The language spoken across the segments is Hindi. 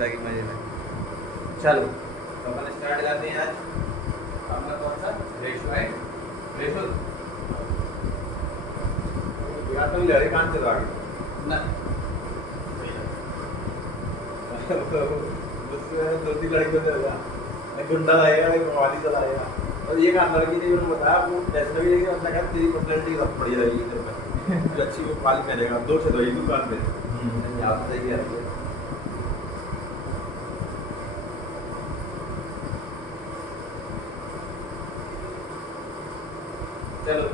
लगी मजे में। चलो तो अपन स्टार्ट करते हैं आज अपना कौन सा रेशो है रेशो यार तो ले कान से आगे ना उससे दूसरी लड़की को दे दिया एक गुंडा आएगा एक वाली चलाएगा और ये काम लड़की ने उन्होंने बताया आपको टेस्ट में भी देखिए अपना क्या तेरी पर्सनैलिटी सब बढ़िया रहेगी तेरे में जो अच्छी वो वाली पहनेगा दो से दो एक दुकान पे याद सही है चलो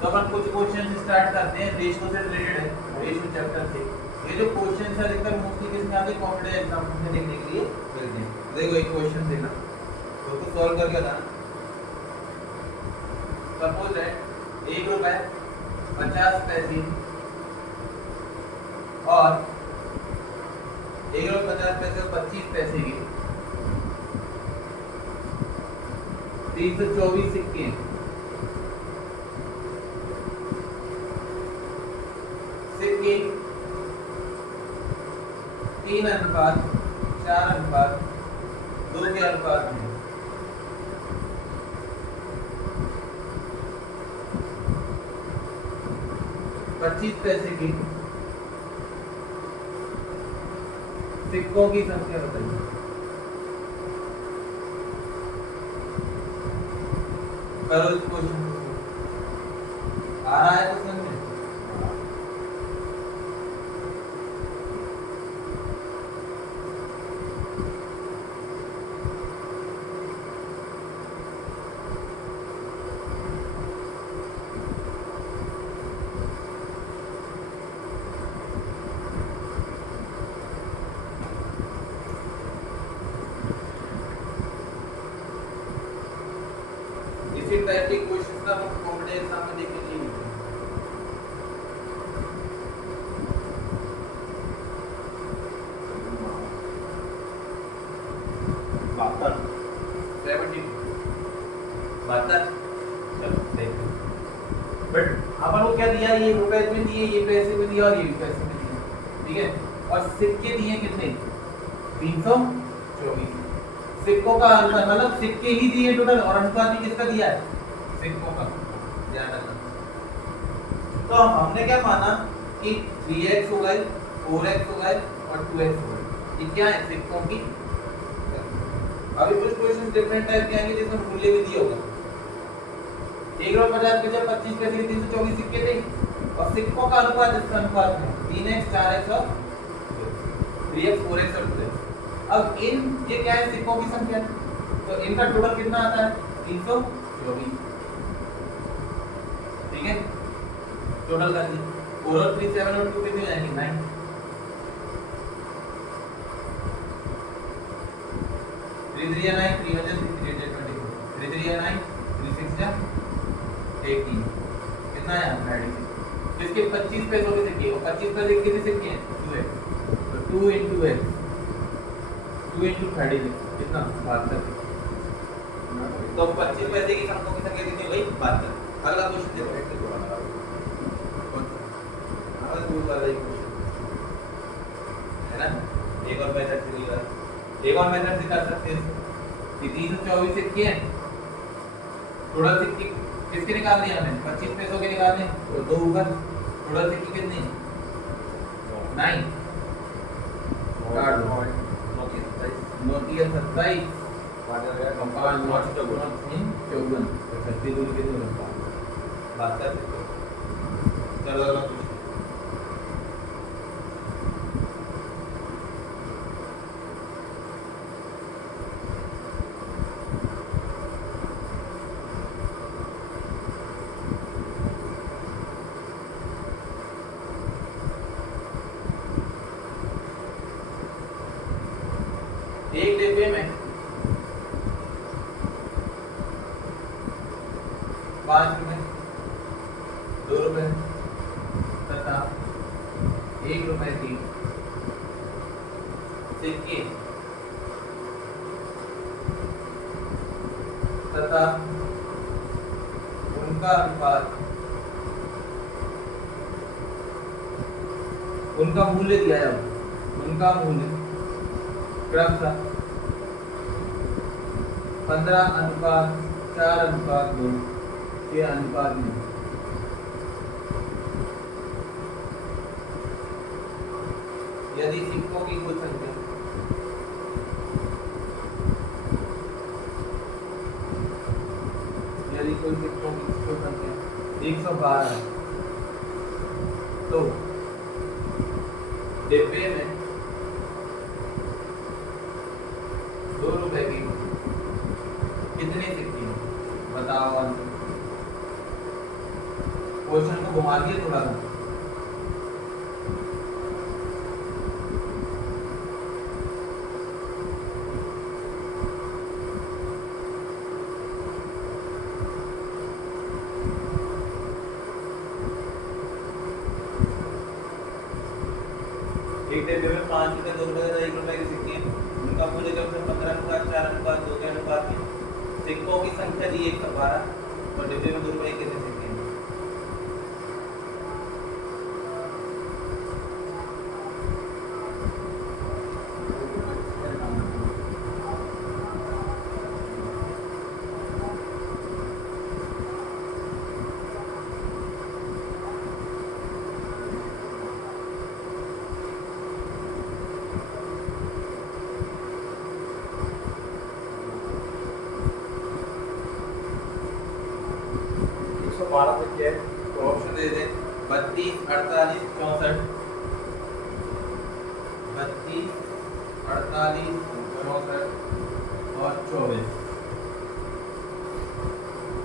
तो अपन कुछ क्वेश्चन स्टार्ट करते हैं रेशो से रिलेटेड है रेशो चैप्टर से। ये जो क्वेश्चन है अधिकतर मोस्टली किसमें आते हैं कॉम्पिटेटिव एग्जाम में देखने के लिए मिलते हैं। देखो एक क्वेश्चन देना तो सॉल्व करके बताना। सपोज है ₹1.50 और ₹1.50 और 25 पैसे की 324 सिक्के सिक्के 3:4:2 के अनुपात में 25 पैसे की सिक्कों की संख्या बताइए। करो इस क्वेश्चन आ रहा है क्वेश्चन में। इसी टाइप के क्वेश्चंस का हम कॉम्पिटेटिव एग्जाम में देखने के लिए मिलते हैं। बातर 72 चलो देखते हैं। बट अपन को क्या दिया ये रुपए में दिए ये पैसे में दिया और ये भी पैसे में दिया ठीक है। और सिक्के दिए कितने 324 सिक्कों का अनुपात मतलब सिक्के ही दिए टोटल और अनुपात भी किसका दिया है सिक्कों का ध्यान रखना। तो हमने क्या माना कि 3x हो गए 4x हो गए और 2x हो गए। ये क्या है सिक्कों की। अभी कुछ क्वेश्चन डिफरेंट टाइप के आएंगे जिसमें मूल्य भी दिया होगा। ₹1.50 जब 25 पैसे के 324 सिक्के थे और सिक्कों का अनुपात इसका अनुपात है 3x 4x और 3x 4x और 2x। अब इन ये क्या है सिक्कों की संख्या तो इनका टोटल कितना आता है 324 ठीक है। टोटल कर दिए 4 और 3 7 और 2 कितने हो जाएंगे 9 3 3 9 3 3 3 24 3 3 9 3 6 18 कितना है 96 इसके 25 पैसों के सिक्के और 25 पैसे के कितने सिक्के हैं 2x तो 2 into x 2 into 30 कितना 72 तो 25 पैसे की संख्या कितनी हो गई 72। अगला क्वेश्चन देखो एक तो दूर वाला ही क्वेश्चन है ना। एक और मेथड से एक और मेथड से कर सकते हैं कि 324 सिक्के हैं टोटल सिक्के किसके निकालने हैं हमें 25 पैसों के निकालने तो दो ऊपर टोटल सिक्के कितने 9 काट दो 29 27 54 छत्तीस दूर कितने होगा बात कर सकते हो। चलो अगला क्वेश्चन एक डिब्बे में 5 रुपए 2 रुपए तथा 1 रुपए की सिक्के तथा उनका अनुपात उनका मूल्य दिया है। उनका मूल्य क्रमशः 15:4:2 के अनुपात में यदि सिक्कों की कुल संख्या यदि कुल सिक्कों की कुल संख्या 112 है तो डिब्बे में 2 रुपए की कितने सिक्के हैं? बताओ आंसर। क्वेश्चन को घुमा दिए थोड़ा सा। एक डिब्बे में 5 रुपए 2 रुपए 1 रुपए के सिक्के हैं। उनका मूल्य कम से 15:4:2 के अनुपात में सिक्कों की संख्या दी 112 और डिब्बे में 2 रुपए कितने सिक्के हैं? बारह तक क्या है तो ऑप्शन दे दे 32, 48, 64। 32, 48, 64 और 24।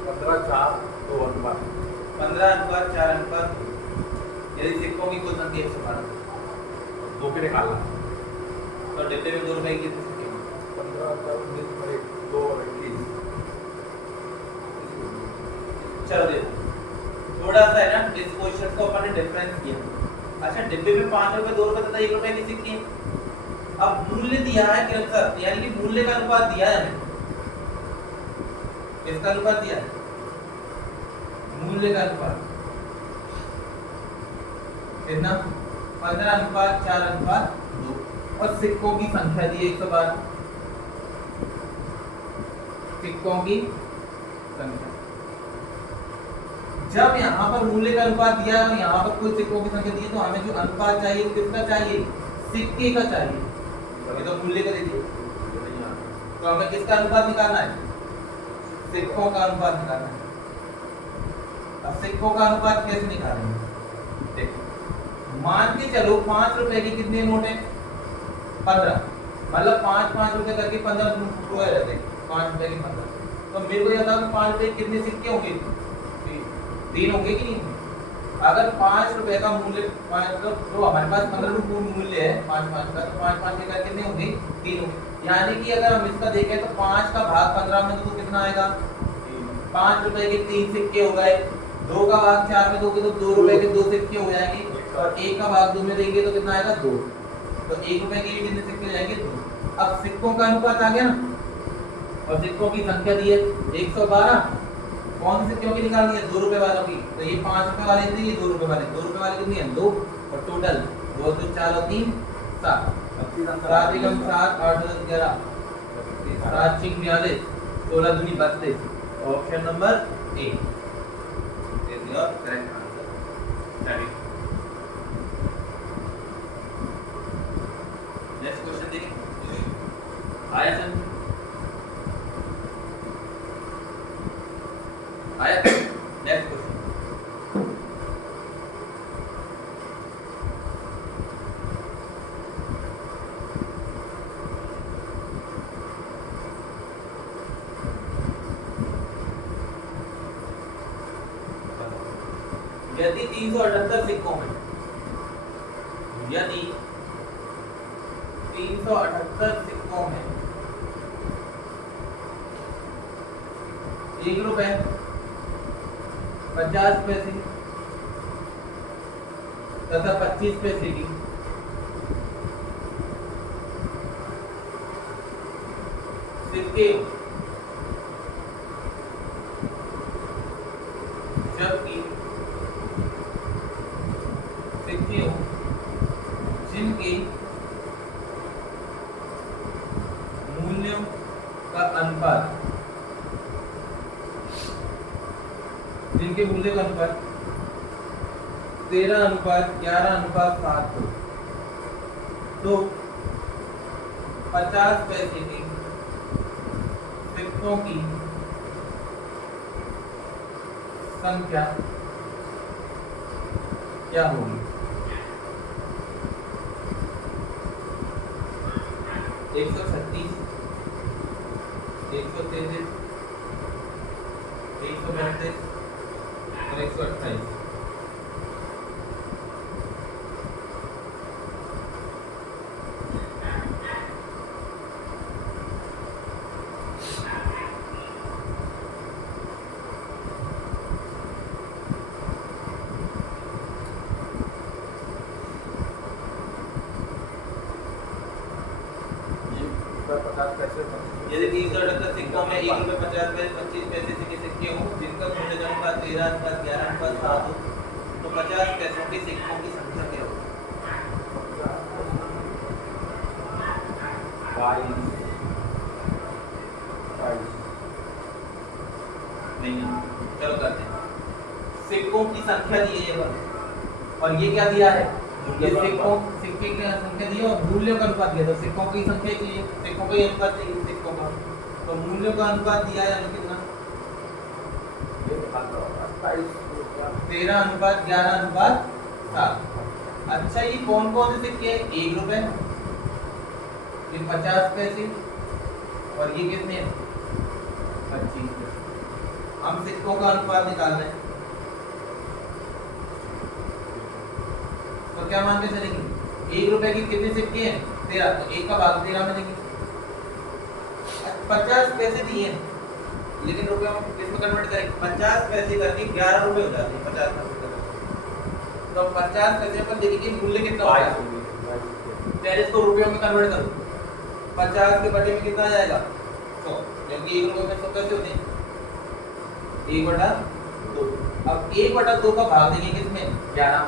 15:4:2 अनुपात 15:4:2 यदि सिक्कों की कुल संख्या 112 दो पे निकालना तो डिब्बे में 2 रुपए की कितने सिक्के हैं? 15:4:2 और 21 चलो देखो थोड़ा सा है ना इस क्वेश्चन को अपन ने डिफरेंस किया। अच्छा डिब्बे में 5 रुपए 2 रुपए तथा 1 रुपए की सिक्के हैं। अब मूल्य दिया है क्रमशः यानी कि मूल्य का अनुपात दिया है हमें। किसका अनुपात दिया है? मूल्य का अनुपात कितना? 15:4:2 और सिक्कों की संख्या दी 112। सिक्कों की संख्या जब यहाँ पर मूल्य का अनुपात दिया है और यहाँ पर कुल सिक्कों की संख्या दी है तो हमें जो अनुपात चाहिए वो किसका चाहिए? सिक्के का चाहिए। ये तो मूल्य का दे दिया तो हमें किसका अनुपात निकालना है? सिक्कों का अनुपात निकालना है। अब सिक्कों का अनुपात कैसे निकालेंगे? देखो मान के चलो 5 रुपए के कितने नोट हैं? 15 मतलब 5 रुपए करके 15 रुपए रहते हैं। 5 रुपए के 15 तो मेरे को ये बताओ कि 5 रुपए कितने सिक्के होंगे? 3 होंगे कि नहीं? अगर 5 रुपए का मूल्य तो हमारे पास 15 रुपये मूल्य है 5 का तो 5 के कितने होंगे? 3 होंगे। यानी कि अगर हम इसका देखें तो 5 का भाग 15 में तो कितना आएगा? 5 रुपए के 3 सिक्के हो गए। 2 का भाग 4 में दोगे तो 2 रुपए के 2 सिक्के हो जाएंगे और 1 का भाग 2 में देंगे तो कितना आएगा? 2। तो 1 रुपए के कितने सिक्के हो जाएंगे? 2। अब सिक्कों का अनुपात आ गया ना और सिक्कों की संख्या दी है 112। कौन से सिक्कों की निकाल दी है? 2 रुपए वालों की। तो ये 5 रुपए वाले नहीं, ये 2 रुपए वाले। 2 रुपए वाले कितनी है? 2 और टोटल 2 2 4 और 3 7 7 एकम 7 8 10 11 7 6 42 16 दूनी 32। Option number A is your correct answer. Study next question देखिए आया सर आया नेक्स्ट क्वेश्चन यदि 378 सिक्कों में यदि 378 सिक्कों में 1 रुपए 50 पैसे तथा 25 पैसे की सिक्के जबकि सिक्के जिनकी का अनुपात, जिनके मूल्य का अनुपात 13:11:7 हो, तो 50 पैसे के सिक्कों की संख्या क्या होगी? 136, 133, 132 और 128। यदि 378 सिक्कों में ₹1.50, 25 पैसे के सिक्के हों जिनका मूल्य का अनुपात 13:11:7 हो, तो 50 पैसों के सिक्कों की संख्या क्या होगी? 22। नहीं, चलो करते हैं। सिक्कों की संख्या दी है ये, और ये क्या दिया है? ये सिक्के की संख्या दी है और मूल्यों का अनुपात दिया, तो सिक्कों की संख्या चाहिए, सिक्कों का ही अनुपात चाहिए सिक्कों का, तो मूल्यों का अनुपात दिया है कितना? 13:11:7। अच्छा, ये कौन कौन से सिक्के हैं? ₹1, ये 50 पैसे, और ये कितने? 25 पैसे। हम सिक्कों का अनुपात निकाल रहे हैं, तो क्या मान के चलेंगे? ₹1 की कितने सिक्के हैं? 13, तो 1 का भाग 13 में देंगे। 50 पैसे दिए हैं, लेकिन रुपए में किसमें कन्वर्ट करेंगे? 50 पैसे करके ₹11 हो जाते हैं। 50 पैसे करके, तो 50 पैसे पर देखिए मूल्य कितना होता है? 40 को रुपयों में कन्वर्ट करो, 50 के बटे में कितना आ जाएगा? 100, क्योंकि ₹1 में 100 पैसे होते हैं। 1/2। अब 1/2 का भाग देंगे किसमें? 11।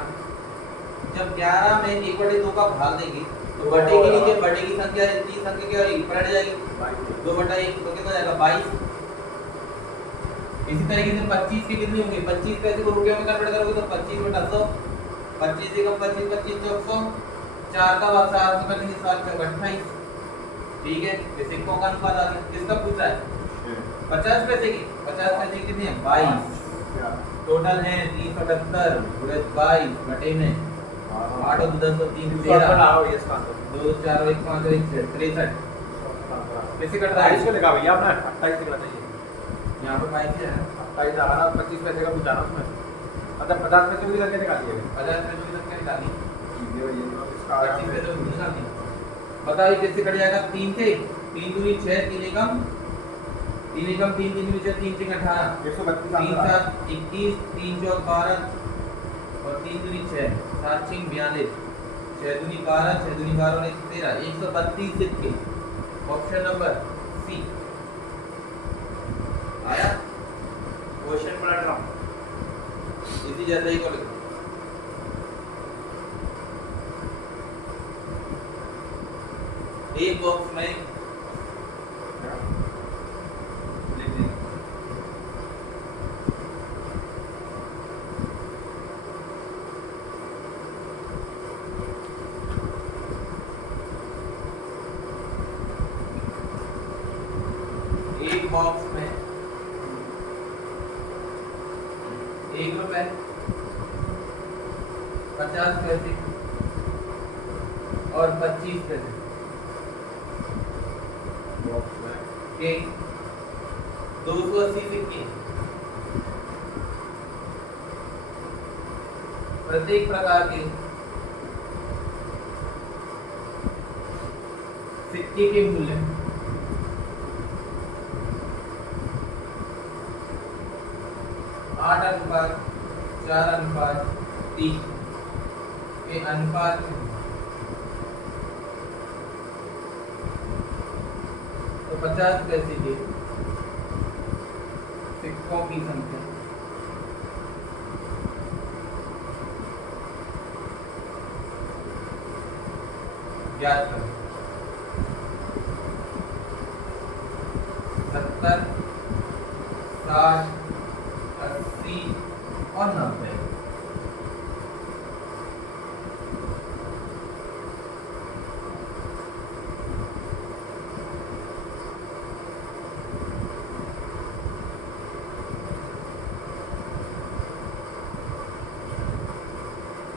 जब 11 में 1/2 का भाग देंगे तो बटे के नीचे बटे की संख्या इतनी संख्या क्या होगी? पलट जाएगी, 2/1, तो कितना जाएगा? 22। इसी तरीके से 25 के कितने होंगे? 25 पैसे को रुपयों में कन्वर्ट करोगे तो 25/100, 25 एकम 25, 25 चौक 100, 4 का भाग 7 से करेंगे, 7 का 28। ठीक है, ये सिक्कों का अनुपात आ गया। किसका पूछ रहा है? 50 पैसे की। 50 पैसे की कितनी है? 22। टोटल है 378 × 22 बटे में 8 और 10 और 3 13, 2 4 और 1 5 और 1 6 63। कैसे कट रहा है? इसको लगा भैया अपना 28 लिखना चाहिए। यहाँ पे 22 है, 28 आ रहा, 25 पैसे का पूछा ना उसमें। अच्छा 50 पैसे भी करके निकालिए। 50 पैसे की संख्या निकाली, ये 25 पैसे को निकाल दिया। बताओ ये कैसे कट जाएगा? 3 थे, 3 दूनी 6, 3 एकम 3 एकम 3, 3 दूनी 6, 3 3 18, 132 3 7 21, 3 4 12 और 3 दूनी 6, 7 6 42, 6 दूनी 12, 6 दूनी 12 और 1 13, 132 सिक्के। ऑप्शन नंबर सी आया। क्वेश्चन पलट रहा हूँ, इसी जैसे ही को लिखो। एक बॉक्स में लिख देंगे एक बॉक्स में ₹1, 50 पैसे और 25 पैसे के 280 सिक्के। प्रत्येक प्रकार के सिक्के के मूल्य 8:4:3 के अनुपात में, तो 50 पैसे के सिक्कों की संख्या ज्ञात करें। 70, 60, 80 और 90।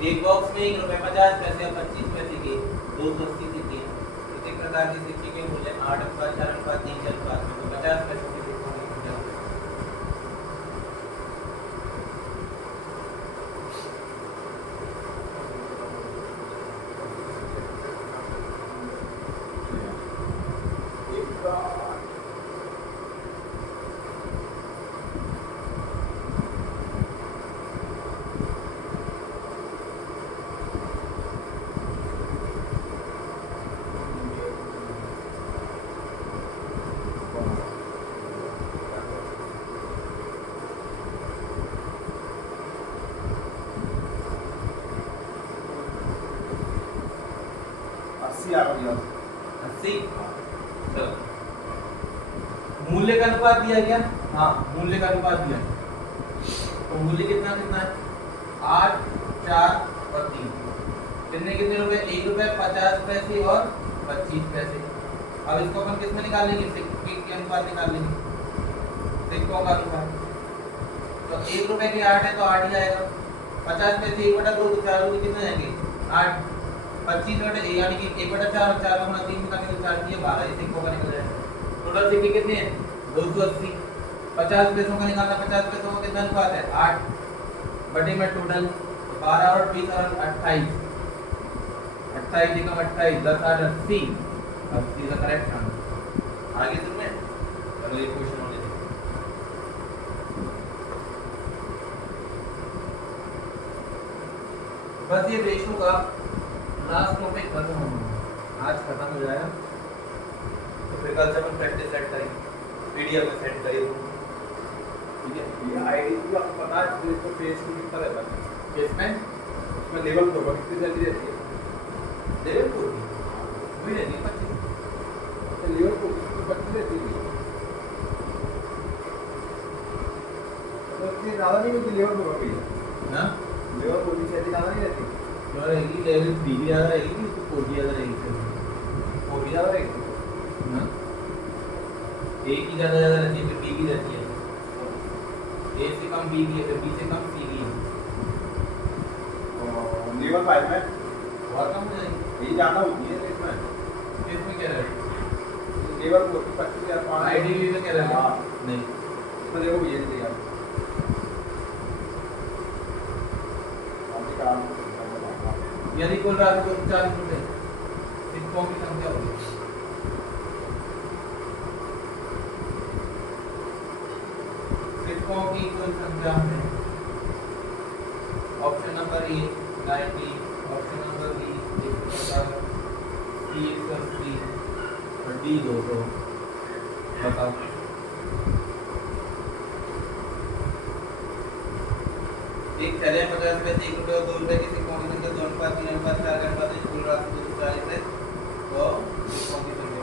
एक बॉक्स में ₹1.50 और 25 पैसे के 280 सिक्के, इसी प्रकार के सिक्के के मूल्य 8:4:3 के अनुपात में, तो 50 पैसे के सिक्कों की संख्या होगी। आ गया 80। चलो मूल्य का अनुपात दिया गया, हाँ मूल्य का अनुपात दिया, तो मूल्य कितना कितना है 8, 4 और 3, कितने कितने रुपए ₹1.50 और 25 पैसे। अब इसको अपन किस में निकाल लेंगे, सिक्के के अनुपात निकाल लेंगे, सिक्कों का अनुपात। तो ₹1 के 8 है तो 8 ही आएगा, 50 पैसे 1/2 तो 4 कितने जाएंगे 8, 25 यानी कि 1/4 और 4 का 3 निकालेंगे तो 4 दिए 12, ये सिक्कों का निकल जाएगा। टोटल सिक्के कितने हैं 280, 50 पैसों का निकालना, 50 पैसों का कितना अनुपात है 8 बटे में टोटल 12 और 20 और 28, 28 एकम 28, 10 8 80, 80 का करेक्ट आंसर। आगे सुनने चलो ये क्वेश्चन और देखते हैं। बस ये रेशो का लास्ट टॉपिक खत्म हो गया, आज खत्म हो जाएगा, तो फिर कल से अपन प्रैक्टिस सेट करेंगे, पीडीएफ में सेट करेंगे, ठीक है। ये आईडी भी आपको पता है जो इसको पेज की कितना रहता है, किसमें उसमें लेवल तो कितनी जल्दी रहती है, लेवल को भी रहती है 25, तो लेवल को 25 रहती है, तो इतनी ज़्यादा नहीं होती लेवल को भी ना लेवल को भी ज़्यादा नहीं रहती, जो रहेगी लेवल 3 भी ज़्यादा रहेगी, तो 4 भी ज़्यादा रहेगी, वो भी ज़्यादा रहेगी ना A की ज़्यादा रहती है, फिर B की रहती है, A से कम B की है, फिर B से कम C की है, और लेवल 5 में और कम हो जाएगी। यही ज़्यादा होती है इसमें, किसमें क्या रहेगा लेवल को 25 या 5 IDV में क्या रहेगा, हाँ नहीं इसमें देखो ये दिया अभी काम यदि कुल राशि को 40 रुपए सिक्कों की संख्या होगी, सिक्कों की कुल संख्या में option number A 90, option number B 150, C 180 और डी 200, बताओ। एक चले 50 पैसे 1 रुपये और 2 रुपये की सिक्कों की संख्या 2:3:4:4 कुल राशि 240 है, तो सिक्कों की संख्या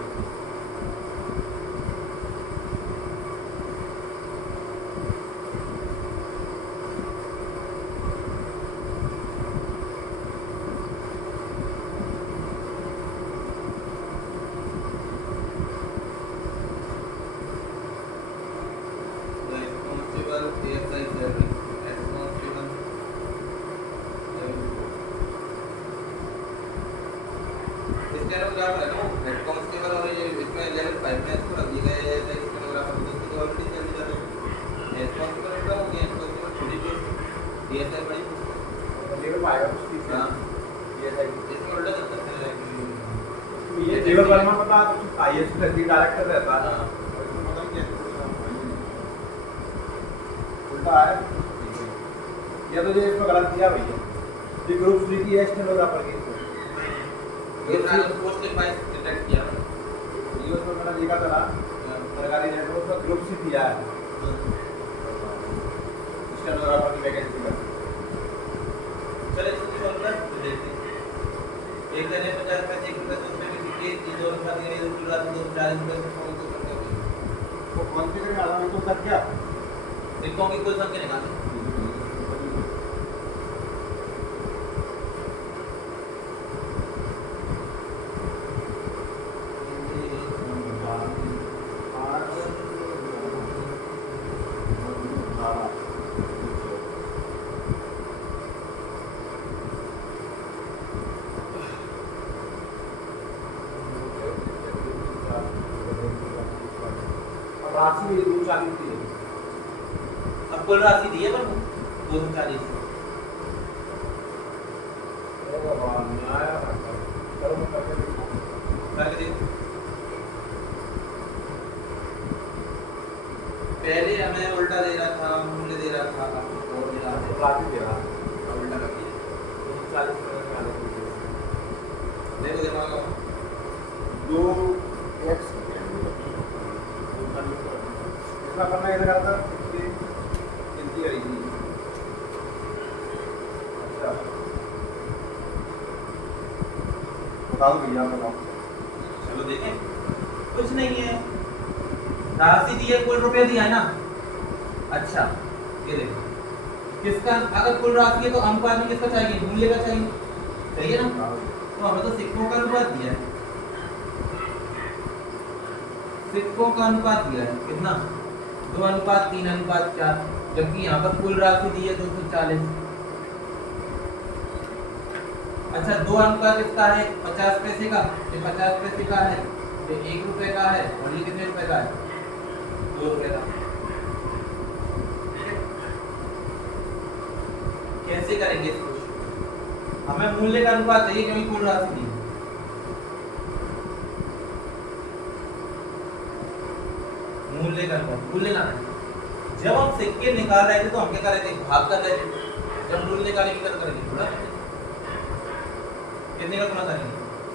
कांस्टेबल और ये इसमें लेवल 5 में इसको रख दिया गया है, स्टेनोग्राफर तो ऑलरेडी चल जाता है, कांस्टेबल का हो गया, कांस्टेबल थोड़ी पोस्ट ये है बड़ी लेवल 5 का कुछ ठीक है, हां ये है इसमें उल्टा चलता है, ये लेवल 1 में पता कुछ आईएएस का डायरेक्टर रहता है, हां मतलब क्या उल्टा है या तो ये इसमें गलत दिया भैया, ये ग्रुप 3 की है स्टेनोग्राफर की, ये सारा पोस्ट के पास डिटेक्ट किया ये उसमें मैंने देखा था सरकारी नेटवर्क का ग्रुप सी दिया है स्टेनोग्राफर की वैकेंसी का। चलिए इसको सॉल्व कर देखते हैं। एक जने 50 पैसे 1 रुपये 2 रुपये की सिक्के 3 और 7 के लिए 2 राशि 240 रुपये से फोन तो करते हो वो कौन सी जगह आना है तो कर क्या सिक्कों की कुल संख्या निकालें। राशि में 240 थी। अब कुल राशि दी है पर 240। करके देखो। पहले हमें उल्टा दे रहा था, मूल्य दे रहा था, अब और दे रहा है। राशि दे रहा अब उल्टा कर दिया। 240 में निकाले देखो दिमाग लगाओ। 2x इसका करना ऐसा करता कि गिनती करी थी। अच्छा बताओ भैया बताओ। चलो देखें। कुछ नहीं है, राशि दी है, कुल रुपया दिया है ना। अच्छा ये देखो, किसका अगर कुल राशि है तो अनुपात में किसका चाहिए, मूल्य का चाहिए, सही है ना। तो हमें तो सिक्कों का अनुपात दिया है, सिक्कों का अनुपात दिया है कितना, 2:3:4, जबकि यहाँ पर कुल राशि दी है 240। अच्छा 2 अनुपात इसका है 50 पैसे का, ये 50 पैसे का है, ये 1 रुपए का है, और ये कितने रुपए का है, 2 रुपए का। कैसे करेंगे इसको, हमें मूल्य का अनुपात चाहिए क्योंकि कुल राशि दी है। मूल्य का अनुपात, मूल्य लाना है। जब हम सिक्के निकाल रहे थे तो हम क्या कर रहे थे, भाग कर रहे थे। जब मूल्य निकालने की क्या करेंगे, गुणा करेंगे। कितने का गुणा करेंगे,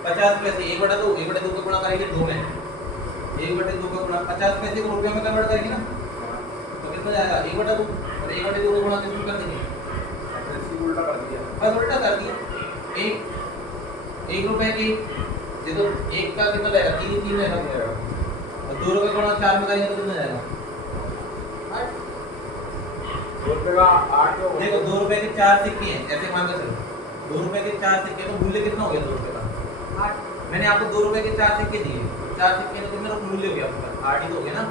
50 पैसे, 1/2, 1/2 का गुणा करेंगे 2 में, 1/2 का गुणा 50 पैसे को रुपये में कन्वर्ट करेंगे ना, तो कितना जाएगा 1/2, और 1/2 का गुणा किसमें कर देंगे, उल्टा कर दिया। बस उल्टा कर दिया। 1 रुपए की ये तो 1 का कितना जाएगा, 3 रहेगा, और 2 रुपए का गुणा 4 में करेंगे तो कितना जाएगा, 8। 2 रुपए का 8 जो देखो 2 रुपए के 4 सिक्के हैं, ऐसे मान के चलो 2 रुपए के 4 सिक्के, तो मूल्य कितना हो गया 2 रुपए का, 8। मैंने आपको 2 रुपए के 4 सिक्के दिए, 4 सिक्के में कितना मूल्य हो गया आपका, 8 ही तो हो गया ना।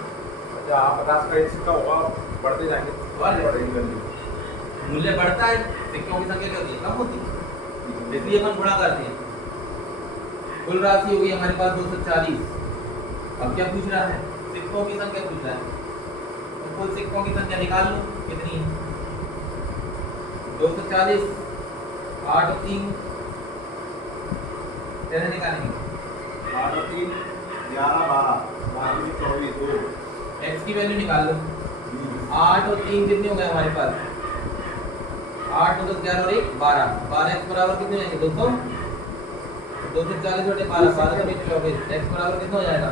अच्छा 50 का 1 सिक्का होगा, बढ़ते जाएंगे और बढ़ेगी वैल्यू। मूल्य बढ़ता है, सिक्कों की संख्या क्या होती है, कम होती है, इसलिए अपन गुणा करते हैं। कुल राशि हो गई हमारे पास 240। अब क्या पूछ रहा है, सिक्कों की संख्या पूछ रहा है, तो कुल सिक्कों की संख्या निकाल लो कितनी है, 240, 8 और 3 कैसे निकालेंगे, 8 और 3 11 12 12 24 2 x की वैल्यू निकाल लो। 8 और 3 कितने हो गए हमारे पास, 8 और 10 11 और 1 12, 12x बराबर कितने आएंगे 200, 240 बटे 12, 12 बटे 24, x बराबर कितना हो जाएगा,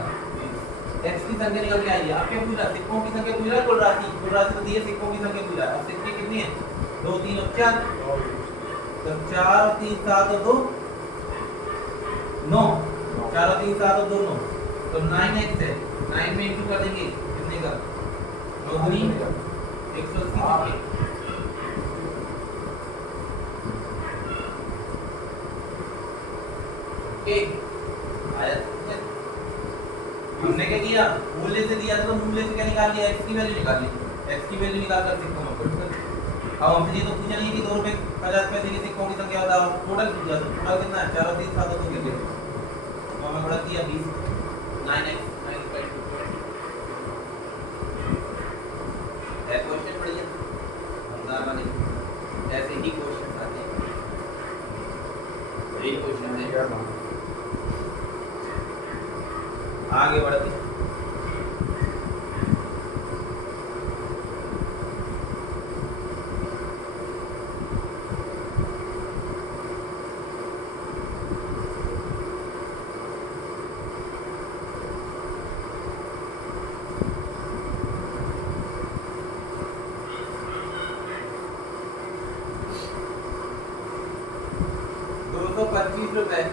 x की संख्या निकल के आएगी। आप क्या पूछ रहा है, सिक्कों की संख्या पूछ रहा है, कुल राशि तो दी है, सिक्कों की संख्या पूछ रहा है। अब सिक्के कितनी है, 2 3 और 4, तो 4 और 3 7 और 2 9, 4 और 3 7 और 2 9, तो 9x है, 9 में इंटू कर देंगे कितने का, 9 दूनी 180 के। आया हमने क्या किया, मूल्य से दिया था तो मूल्य से क्या निकाल लिया, x की वैल्यू निकाल ली, x की वैल्यू निकाल कर सिक्कों में पुट कर। अब हमसे ये तो पूछा नहीं कि 2 रुपए 50 पैसे के सिक्कों की संख्या बताओ, टोटल पूछा, तो टोटल कितना है, 4 और 3 7 और 2 कितने, तो हमें पड़ा दिया 20, 9x 9/2 है। क्वेश्चन बढ़िया मजेदार वाले, ऐसे ही क्वेश्चन आते हैं, यही क्वेश्चन है। आगे बढ़ते हैं। ₹225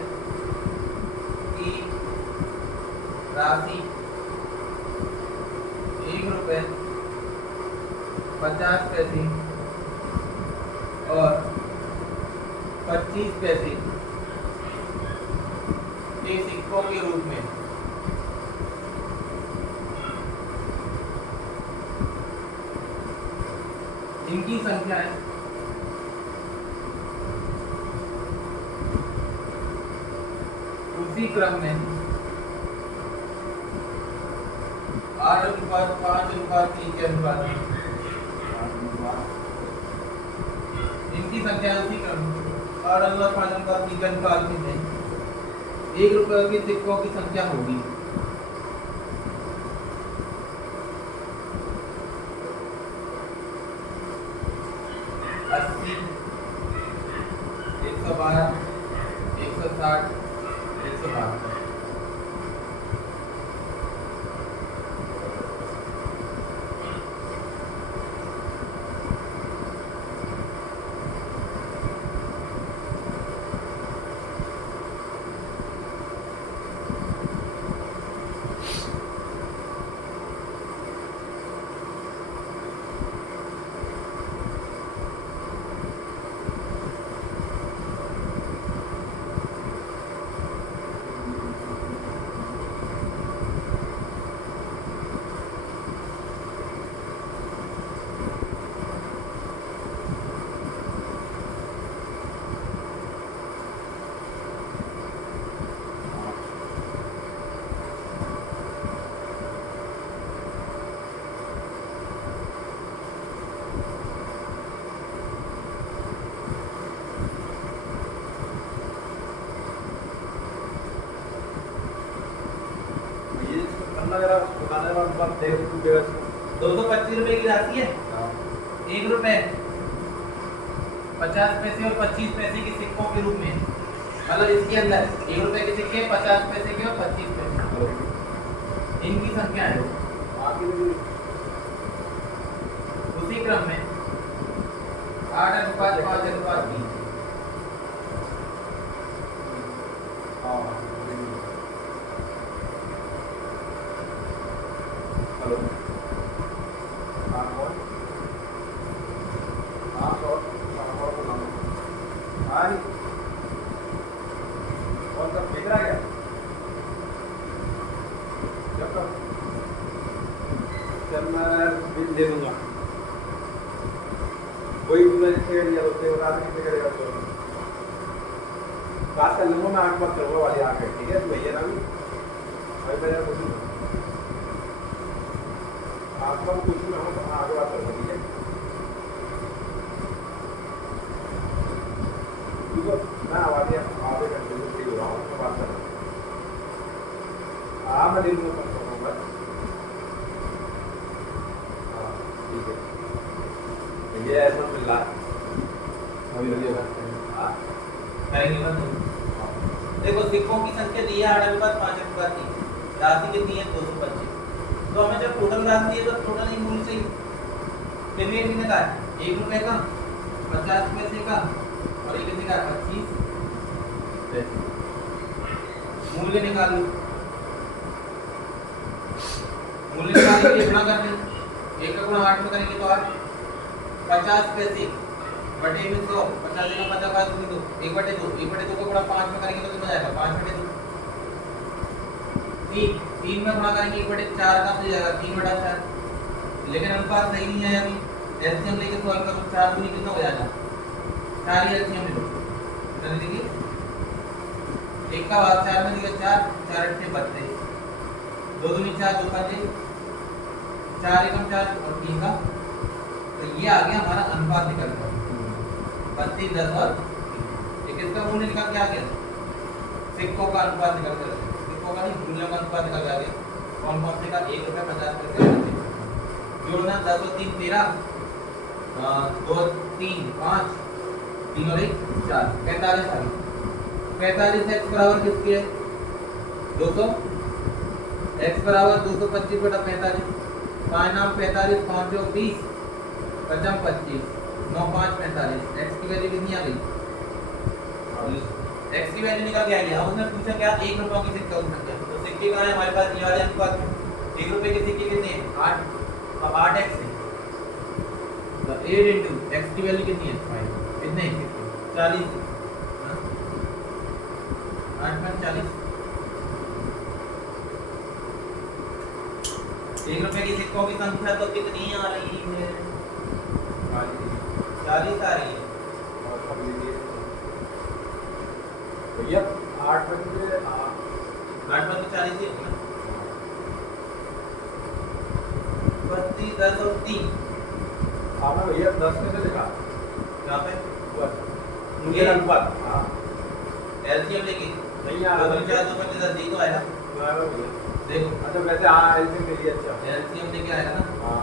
की राशि रुपए 50 पैसे और 25 पैसे के सिक्कों के रूप में इनकी संख्या है उसी क्रम में 8:5:3 के अनुपात में इनकी संख्या उसी क्रम में 8:5:3 के अनुपात में है। 1 रुपए के सिक्कों की संख्या होगी 80, 112, 160, 172। दो सौ 25 रुपए की राशि है। 1 रुपए 50 पैसे और 25 पैसे के सिक्कों के रूप में, मतलब इसके अंदर 1 रुपए के सिक्के 50 पैसे के और 25 पैसे, इनकी संख्या है उसी क्रम में 8:5:3। हेलो हाँ कौन हाँ कौन हाँ नहीं कौन सा बेच रहा है क्या जब तक चल मैं बिल दे दूंगा कोई भी या होते हो रात कितने करेगा तो बात कर लूँगा मैं 8 बात करूँगा वाली आके ठीक है तो भैया ना भी भाई मेरा कुछ आपका कुछ ना हो तो आगे बात कर सकती है ठीक है मैं आवाज़ आधे घंटे से फ्री हो रहा हूँ मैं बात कर रहा हूँ हाँ मैं दिन में बात कर रहा हूँ बस हाँ ठीक है ये ऐसा मिल रहा है अभी लगे हाँ करेंगे बस। देखो सिक्कों की संख्या दी है 8:5:3, राशि कितनी है 225। तो हमें जब टोटल राशि दी है तो टोटल ही मूल्य चाहिए। पेमेंट कितने का है 1 रुपए का 50 पैसे का और ये कितने का 25 पैसे। मूल्य निकाल लो, मूल्य निकालने के लिए गुणा कर दें। 1 का गुणा 8 में करेंगे तो 8 50 पैसे बटे में 100 50 का 50 2 1/2 1/2 को गुणा 5 में करेंगे तो कितना जाएगा 5/2। 3 में गुणा करेंगे 1/4 का हो जाएगा 3/4। लेकिन अनुपात सही नहीं है अभी, एलसीएम लेके सॉल्व करो 4 दूनी कितना हो जाएगा 4 ही एलसीएम ले लो जल्दी देखिए। 1 का बाद 4 में दिया 4 4 8 से 32 2 दूनी 4 2 5 4 एकम 4 और 3 का तो ये आ गया हमारा अनुपात निकल गया 32 10 और इसका मूल्य निकल के आ गया। सिक्कों का अनुपात निकल गया, सिक्कों का नहीं मूल्यों का अनुपात निकल गया। कौन कौन से का 1 रुपए 50 पैसे जोड़ना 10 और 3 13 2 3 5 3 और 1 4 45 आ गई। 45 x बराबर किसकी है 200 x बराबर 225/45 5 नाम 45 5 और 20 पचम 25 9 5 45 x की वैल्यू कितनी आ गई x की वैल्यू निकल के आ गया। उसने पूछा क्या 1 रुपए की सिक्का की संख्या, तो सिक्के कहां है हमारे पास ये वाले अनुपात में 1 रुपए के सिक्के कितने हैं 8 तो 8x है तो 8 इंटू x की वैल्यू कितनी है 5 कितने 40 हाँ 8 पर 40 1 रुपए की सिक्कों की संख्या तो कितनी आ रही है 40 आ रही है और अब लीजिए भैया 8 बजे 8 पर 40 ही होगा 32 10 और 3 आपने भैया 10 में से लिखा यहाँ पे बस मुझे अनुपात हाँ एलसीएम लेके नहीं आ दो रहा चार दो पर 10 दी तो आएगा भैया देखो अच्छा वैसे हाँ ऐसे मिली अच्छा एलसीएम लेके आएगा ना हाँ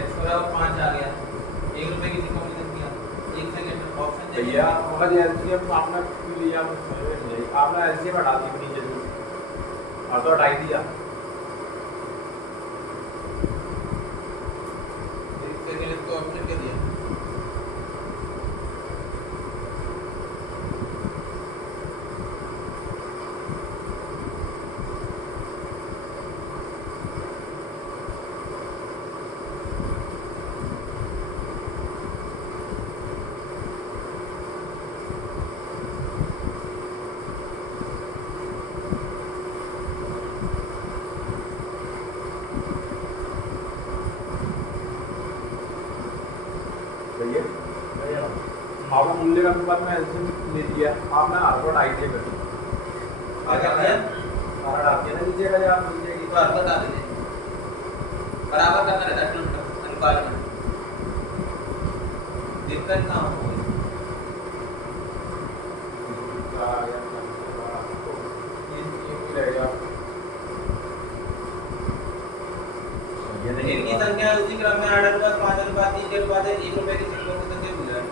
x बराबर 5 आ गया 1 रुपए की सिक्कों की संख्या 1 सेकंड ऑप्शन भैया मगर एलसीएम आपने क्यों लिया मुझे समझ में नहीं आई आपने एलसीएम हटा दी नीचे से और तो हटाई दिया 1 सेकंड इसको ऑप्शन के दिया भैया भैया आपने मूल्य का अनुपात में एलसीएम ले लिया आपने आर को हटाई दिया कर क्या कर दिया आर हटा दिया ना लीजिएगा या आप लीजिएगी तो हर बता दे बराबर करना रहता है किलोमीटर अनुपात में दिक्कत कहाँ हो गई इनकी संख्या उसी क्रम में 8 अनुपात 5 अनुपात 3 के अनुपात है 1 रुपए की सिक्कों की संख्या मिल रहा है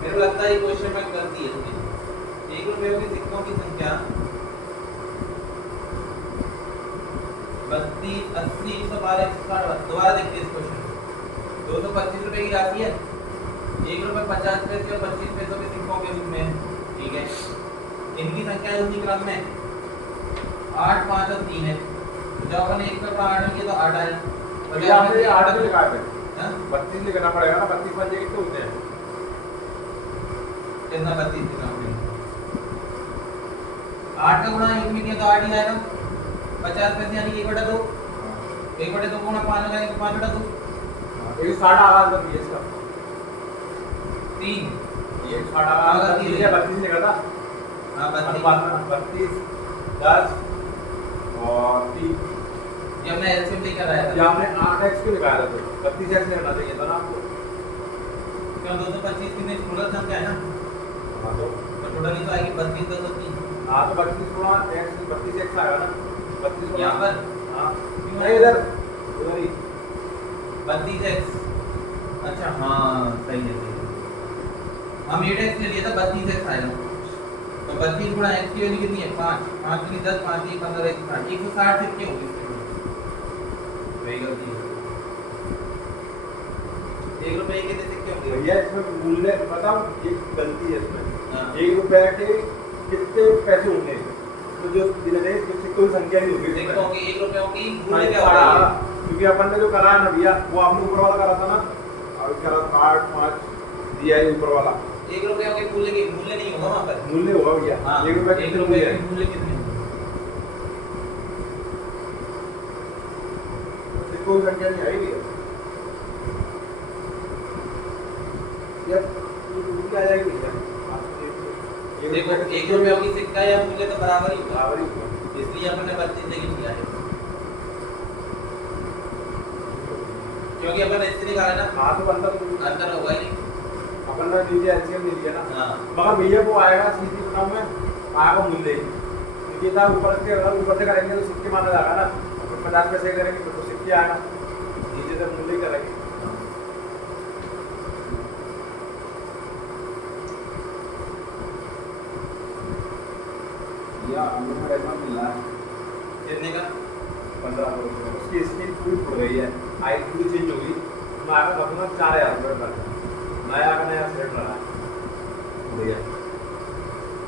मेरे को लगता है ये क्वेश्चन में गलती है इसमें 1 रुपए की सिक्कों की संख्या 32 80 112 160 दोबारा देखते हैं इस क्वेश्चन 225 रुपए की राशि है 1 रुपए 50 पैसे और 25 पैसों के सिक्कों के रूप में ठीक है इनकी संख्या उसी क्रम में 8 5 और 3 है तो जब अपन 1 का 8 में किया तो 8 आया और भैया आपने 8 में लिखा है हां 32 लिखना पड़ेगा ना 32 पंजे कितने होते हैं कितना 32 कितना होगा 8 का गुणा 1 में किया तो 8 ही आएगा 50 पैसे यानी 1/2 1/2 को गुणा 5 लगाएंगे तो 5/2 ये 60 आ रहा था इसका 3 ये 60 आ रहा था ये 32 लिखा था हां 32 अनुपात में 32 10 और 3 ये हमने एलसीएम लेकर आया ये था आपने 8x क्यों लिखाया था तो 32x लिखना चाहिए था ना आपको क्यों 225 कितने टोटल संख्या है ना हाँ तो टोटल ही तो आएगी 32 203 हाँ तो 32 गुणा x 32x आएगा ना 32 गुणा यहाँ पर हाँ क्यों नहीं इधर ही 32x अच्छा हाँ सही है हम 8x ले लिया था 32x आएगा तो 32 गुणा x की वैल्यू कितनी है 5 5 की 10 5 की 15 160 160 सिक्के होंगे वही गलती है 1 रुपए के सिक्के होंगे भैया इसमें मूल्य बताओ एक गलती है इसमें हाँ। 1 रुपए के कितने पैसे होंगे तो जो दिए थे तो सिक्कों की संख्या नहीं होगी सिक्कों की 1 रुपयों की हाँ, मूल्य क्या होगा क्योंकि अपन ने जो करा है ना भैया वो आपने ऊपर वाला करा था ना और करा 8 5 दिया है ऊपर वाला 1 रुपयों के मूल्य नहीं होगा वहां पर मूल्य होगा भैया हाँ 1 रुपए 1 कितने रुपए मूल्य के है मूल्य कितने होंगे सिक्कों की संख्या नहीं आएगी यार ये मूल्य आ जाएगी भैया देखो 1 रुपयों की सिक्का या मूल्य तो बराबर ही होगा बराबर ही होगा इसलिए अपन ने 32 लेके किया है क्योंकि अपन इससे निकाला ना हाँ तो अंतर होगा ही नहीं अपन ने नीचे एलसीएम ले लिया ना हाँ मगर भैया वो आएगा सीधी बनाऊ में आएगा मूल्य क्योंकि था ऊपर से करेंगे तो सिक्के माना जाएगा ना अपन 50 पैसे करेंगे तो सिक्के आएगा नीचे से मूल्य करेंगे या हम लोग को ऐसा मिला है कितने का 15 रुपये उसकी स्क्रीन पूरी फुट गई है आई पूरी चेंज होगी मैं आएगा करूँगा 4000 रुपये का नया का नया सेट रहा है भैया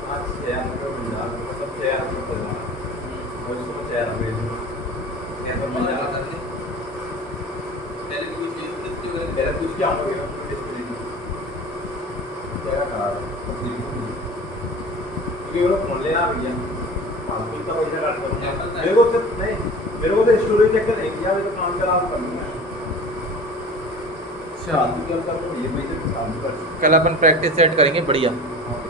5 6 रुपये मिल रहा है मतलब 6 रुपये मिल रहा है और इसको मैं चेहरा भेज दूँ या तो मैं क्या कर ले पहले तो कुछ चीज किसके बारे में मेरा कुछ क्या हो गया डिस्प्ले क्या करा क्योंकि वो लोग फोन लेना भैया फालतू का पैसा काटता हूँ मेरे को सिर्फ नहीं मेरे को तो स्टोरेज चेक नहीं किया मैं तो काम चला कर लूँगा अच्छा फालतू क्या करता हूँ ये पैसे काम कर कल अपन प्रैक्टिस सेट करेंगे बढ़िया हाँ